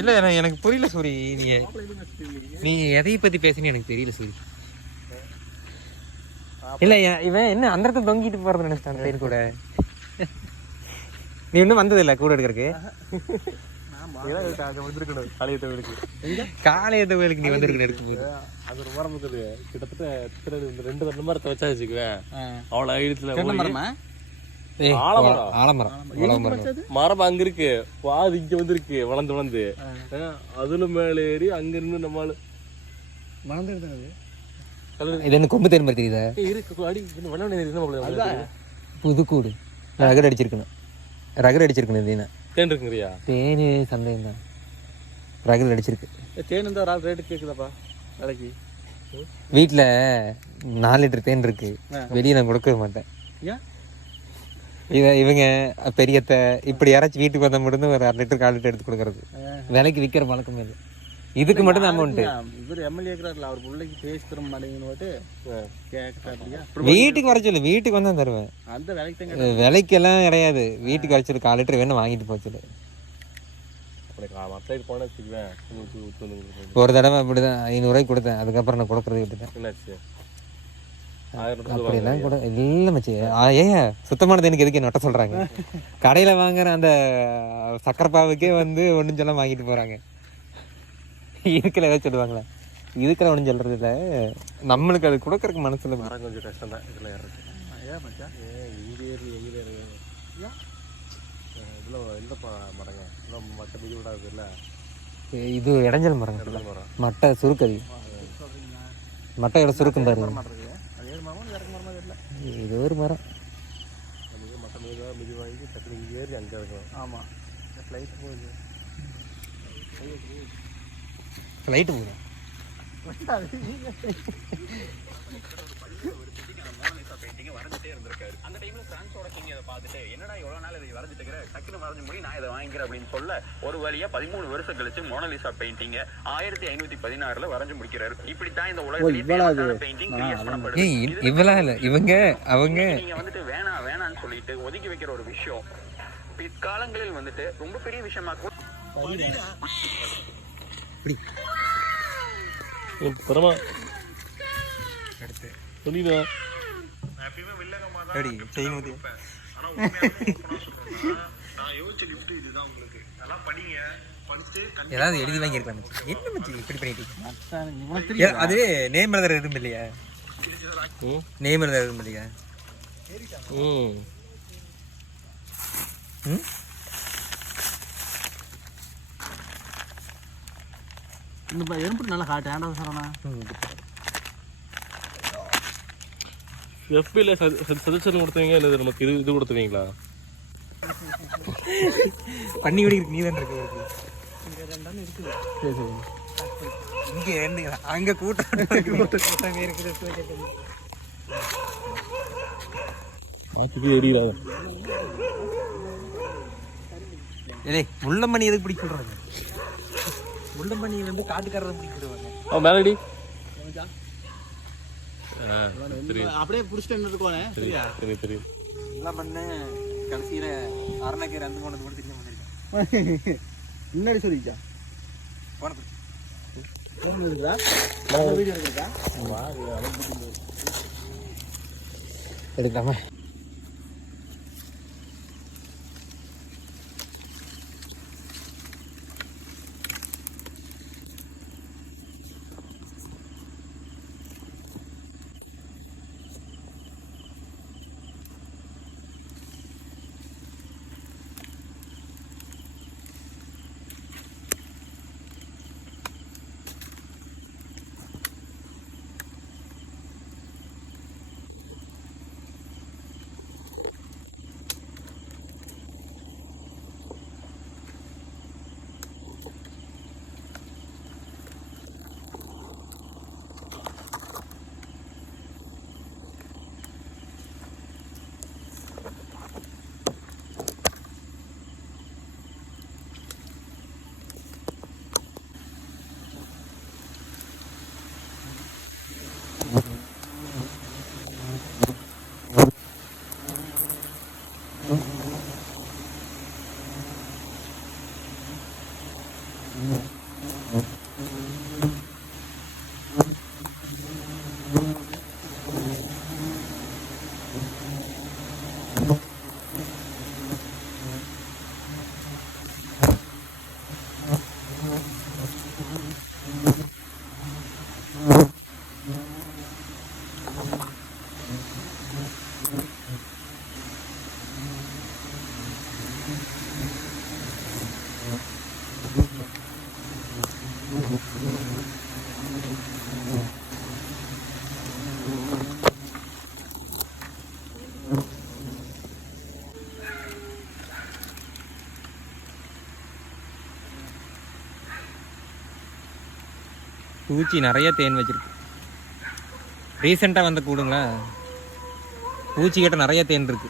இல்ல எனக்கு புரியல சூரி. நீ எதை பத்தி பேசுன்னு எனக்கு தெரியல சூரி. இல்ல இவன் என்ன அந்த இடத்துல தொங்கிட்டு போறது நினைச்சிட்டான் சைடு கூட. நீ இன்னும் வந்தது இல்ல கூட எடுக்கிறதுக்கு? காளையத்த கோயிலுக்கு நீ வந்திருக்க இருக்கும்போது அது ஒரு மரம் இருக்குது. கிட்டத்தட்ட 2 தென்னை மரத்தை வச்சா வச்சுக்குவேன். அவ்வளோ ஐடியத்துல ஆலமரம் மரம் அங்க இருக்கு, பாது இங்க வந்துருக்கு வளர்ந்து வளர்ந்து. அதுல மேல ஏறி அங்க இருந்து நம்மளால இது என்ன கொம்பு தேன் மாதிரி தெரியுதா? புதுக்கூடு ரகர் அடிச்சிருக்கணும், ரகர் அடிச்சிருக்கணும். இது தேன் இருக்குங்கறியா? தேனு சந்தேகம் தான், ரகர் அடிச்சிருக்கு. தேன் இருந்தா ஒரு ஆள் ரேட்டு கேக்குதாப்பா நாளைக்கு? வீட்டில் 4 லிட்டர் தேன் இருக்கு, வெளியே நான் கொடுக்கவே மாட்டேன். இவங்க பெரியத்த இப்படி யாராச்சும் வீட்டுக்கு வந்தால் மட்டும்தான் ஒரு 1/2 லிட்டர் 1/4 லிட்டர் எடுத்து கொடுக்கறது. விலைக்கு விற்கிற பழக்கமே இல்லை. இதுக்கு மட்டும் தான் அமௌண்ட். இவர் எம்எல்ஏ இருக்கிறாருல, அவர் பிள்ளைக்கு பேசி தர மாட்டேங்கன்னு கேட்கறாருயா. வீட்டுக்கு வர சொல்லு, வீட்டுக்கு வந்தா தருவேன். அந்த விலைக்கு விலைக்கெல்லாம் கிடையாது, வீட்டுக்கு வர சொல்லு. 1/4 லிட்டர் வேணும் வாங்கிட்டு போக சொல்லு. ஒரு தடவை அப்படிதான் 500 ரூபாய்க்கு கொடுத்தேன், அதுக்கப்புறம் நான் கொடுக்கறது விட்டுட்டேன். அப்படியெல்லாம் கூட இல்லை மச்சி. ஏன் சுத்தமானது எனக்கு எதுக்கு நொட்ட சொல்றாங்க? கடையில வாங்குற அந்த சக்கரப்பாவுக்கே வந்து ஒன்றும் சொல்ல வாங்கிட்டு போறாங்க. இதுக்குள்ள ஏதாவது சொல்லுவாங்களா? இதுக்குள்ள ஒன்றும் சொல்றது இல்லை. நம்மளுக்கு அது கொடுக்கறதுக்கு மனசுல கொஞ்சம் கஷ்டம் தான். இதுல இது இடைஞ்சல் மரம், மட்டை சுருக்கதி, மட்டையோட சுருக்கம் பாரு. இது ஒரு மரம். ஃப்ளைட்டு போகுது. அந்த டைம்ல பிரான்ஸோட கிங் இதை பார்த்துட்டு என்னடா எவ்வளவு நாள் இதை வரைஞ்சிட்டு இருக்கிற, டக்குனு வரைஞ்சு முடி நான் இதை வாங்கிக்கிறேன் அப்படின்னு சொல்ல ஒரு வழியா 13 வருஷம் கழிச்சு மோனாலிசா பெயிண்டிங் 1516 வரைஞ்சு முடிக்கிறாரு. இப்படித்தான் இந்த உலகத்திலேயே பெயிண்டிங் கிரியேட் பண்ணப்படுது. இவ்வளவு இல்ல, இவங்க அவங்க நீங்க வந்துட்டு வேணான்னு சொல்லிட்டு ஒதுக்கி வைக்கிற ஒரு விஷயம் பிற்காலங்களில் வந்துட்டு ரொம்ப பெரிய விஷயமா ஏதாவது எழுதி வாங்கிருக்கலாம். என்ன மச்சி இப்படி பண்ணிட்டு? அது நேம் எழுதுற எதுவும் இல்லையா? நேம் எழுதுற எதுவும் இல்லையா? இந்த எறும்பு நல்லா ஹாட் ஆண்டா சாரனா. எஃபில சஜஷன் கொடுத்தீங்க இல்ல நமக்கு இது கொடுத்தீங்களா? பண்ணி விடி நீ தான் இருக்க. இங்க ரெண்டானே இருக்குது. சரி சரி. இங்க ஏண்டீங்க அங்க கூட்டமே இருக்குது. ஆத்துக்கு ஏறிராத. ஏய் முள்ளமணி எதுக்கு பிடிக்க சொல்றாங்க? முள்ளமணி வந்து காட்டுக்காரரை பிடிக்கிறாங்க. மேலடி அப்படியே புடிச்சிட்டு இருக்கோனே. சரியா? தெரியும். எல்லாம் பண்ண கடைசியில அரணைக்கரை அந்த கொண்டு வந்து திரும்பி வந்திருக்கேன். முன்னாடி சொல்லிச்சா? போனது. போன் இருக்குதா? வீடியோ இருக்குதா? எடுக்கலாமா? பூச்சி நிறைய தேன் வச்சிருக்கு. ரீசெண்டாக வந்த கூடுங்களா, பூச்சி கிட்ட நிறைய தேன் இருக்கு.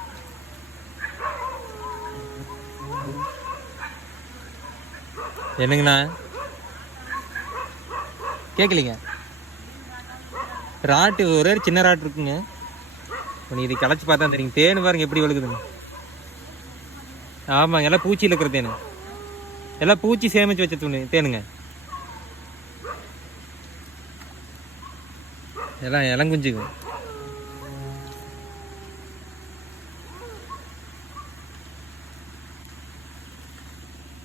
என்னங்கண்ணா கேட்கலீங்க? ராட்டு ஒரே சின்ன ராட்டு இருக்குங்க. நீ இதை கிளச்சி பார்த்தா தெரியும். தேன் பாருங்க எப்படி வழுகுதுங்க. ஆமாங்க, எல்லாம் பூச்சியில் இருக்கிற தேன், எல்லாம் பூச்சி சேமிச்சு வச்ச துணி தேனுங்க. எல்லாம் இளங்குஞ்சுங்க.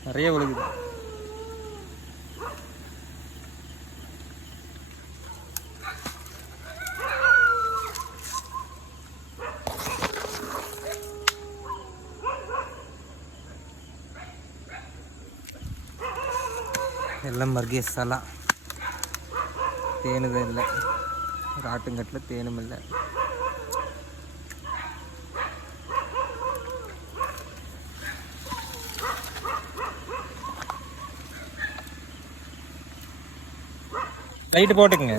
நிறைய விழுகுது. எல்லாம் மர்கேசலாம். தேனுதான் இல்லை, ராட்டுங்கட்டில் தேனும் இல்லை. லைட்டு போட்டுக்குங்க,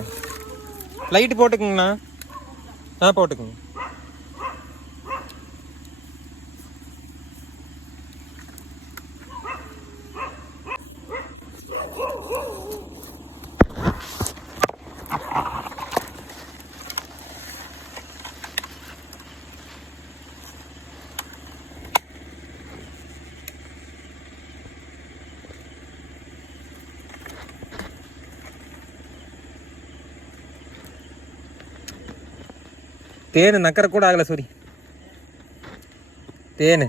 லைட்டு போட்டுக்குங்கண்ணா. போட்டுக்குங்க. தேனு நக்கற கூட ஆகலை. சூரி, தேனு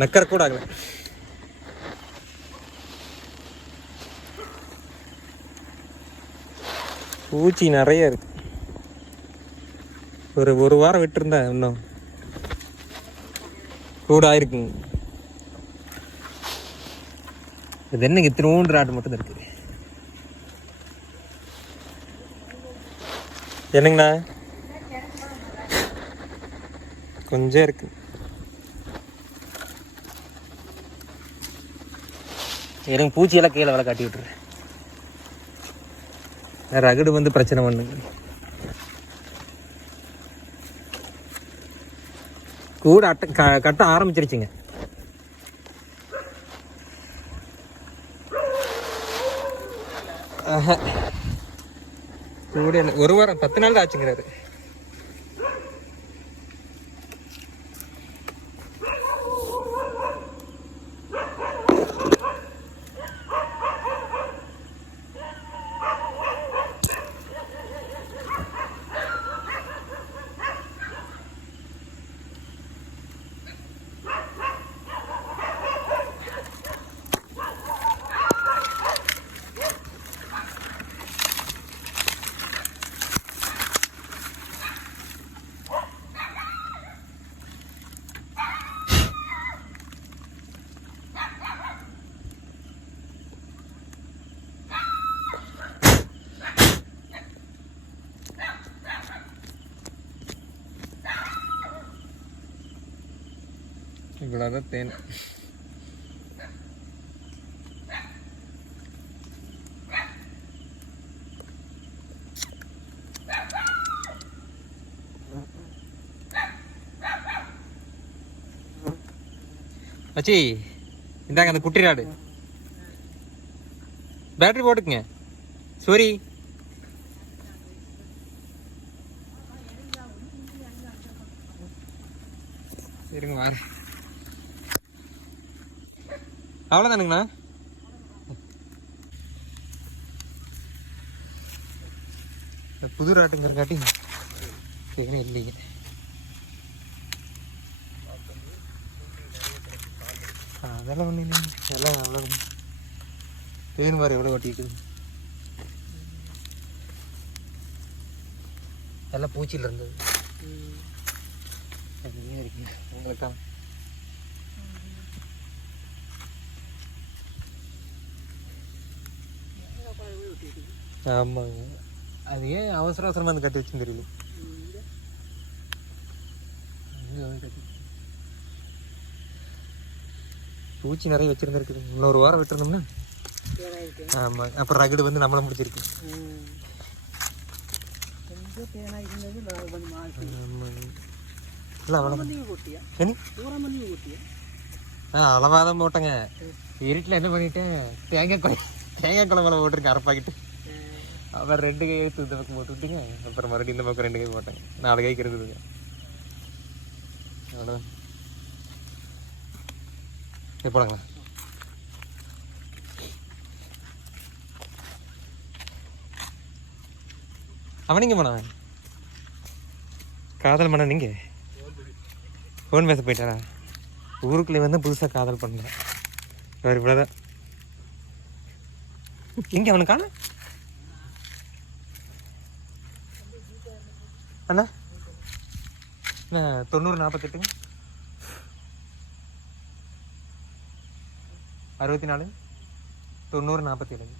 நக்கற கூட ஆகலை. பூச்சி நிறைய இருக்கு. ஒரு வாரம் விட்டுருந்தா இன்னும் கூட ஆயிருக்குங்க. இது என்னங்க இத்தினோண்டு ராட்டு மட்டும் தான் இருக்கு. என்னங்கண்ணா கொஞ்சம் இருக்கு. எனக்கு பூச்சியெல்லாம் கீழே வேலை காட்டி விட்டுரு. ரகுடு வந்து பிரச்சனை பண்ணுங்க. கூட கட்ட ஆரம்பிச்சிருச்சுங்க. கூட ஒரு வாரம் 10 நாள் தான் ஆச்சுங்கிறாரு. இவ்வளோதான் தேன். அச்சி இந்தாங்க அந்த குட்டி ராடு. பேட்டரி போட்டுக்குங்க. சூரி இருங்க வார. அவ்வளோதானுங்கண்ணா. புது ராட்டுங்கிறக்காட்டி தேனே இல்லைங்க. அதெல்லாம் ஒன்றும் இல்லைங்க, எல்லாம் நல்லா தேன் மாதிரி எவ்வளோ ஒட்டிக்குது. எல்லாம் பூச்சியில் இருந்தது. நீங்க இருக்கீங்க உங்களுக்கா? ஆமாங்க, அது ஏன் அவசர அவசரமாக வந்து கட்டி வச்சுன்னு தெரியல. பூச்சி நிறைய வச்சிருந்துருக்குது. இன்னொரு வாரம் விட்டுருந்தோம்னா ஆமாம், அப்புறம் ரகடு வந்து நம்மளை முடிச்சிருக்கு. அளவாக தான் போட்டேங்க. இருட்டில் என்ன பண்ணிட்டேன், தேங்காய் குழம்பு போட்டிருக்கேன் அரை பாக்கெட்டு. அப்புறம் 2 கை எடுத்து இந்த பக்கம் போட்டு விட்டீங்க. அப்புறம் மறுபடியும் இந்த பக்கம் 2 கை போட்டேங்க. 4 கைக்கு இருந்ததுங்க. அவ்வளோதான். போடாங்களா? அவனிங்க போனா காதல் பண்ண நீங்க ஃபோன் பேச போயிட்டாரா? ஊருக்குள்ளே வந்து புதுசாக காதல் பண்ணல அவர் இவ்வளோதான். இங்கே அவனுக்கான அண்ணா 90 48 64 90 47.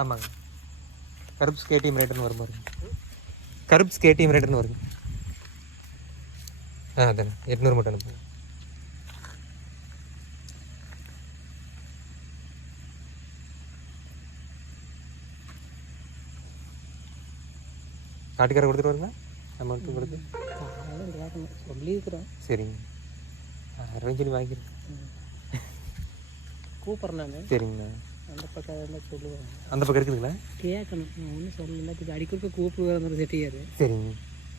ஆமாங்க, கருப்ஸ் கேடிஎம் ரேட்டுன்னு வரும் பாருங்க. கருப்ஸ் கேடிஎம் ரேட்டுன்னு வருங்க. அதானே 800 மட்டும் அனுப்புங்க. காட்டுக்கார கொடுத்துட்டு வருங்க அமௌண்ட்டு கொடுத்து சொல்லியிருக்கிறேன். சரிங்க, 60 சொல்லி வாங்கிக்கிறேன். கூப்பிட்றேன். சரிங்கண்ணா, அந்த பக்கம் சொல்லுவாங்க. அந்த பக்கம் இருக்குதுங்களா? கேட்கணும், நான் ஒன்றும் சொல்லலை. இப்போ அடிக்கடி கூப்பிடுவாங்க செட்டியார். சரிங்க,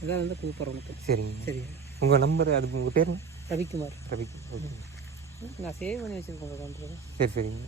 அதான் வந்து கூப்பிட்றேன். சரிங்க, சரி. உங்கள் நம்பர், அது உங்கள் பேருங்க? ரவிக்குமார். ரவிக்குமார், ஓகே. நான் சேவ் பண்ணி வச்சுருக்கேன். சரி சரிங்க.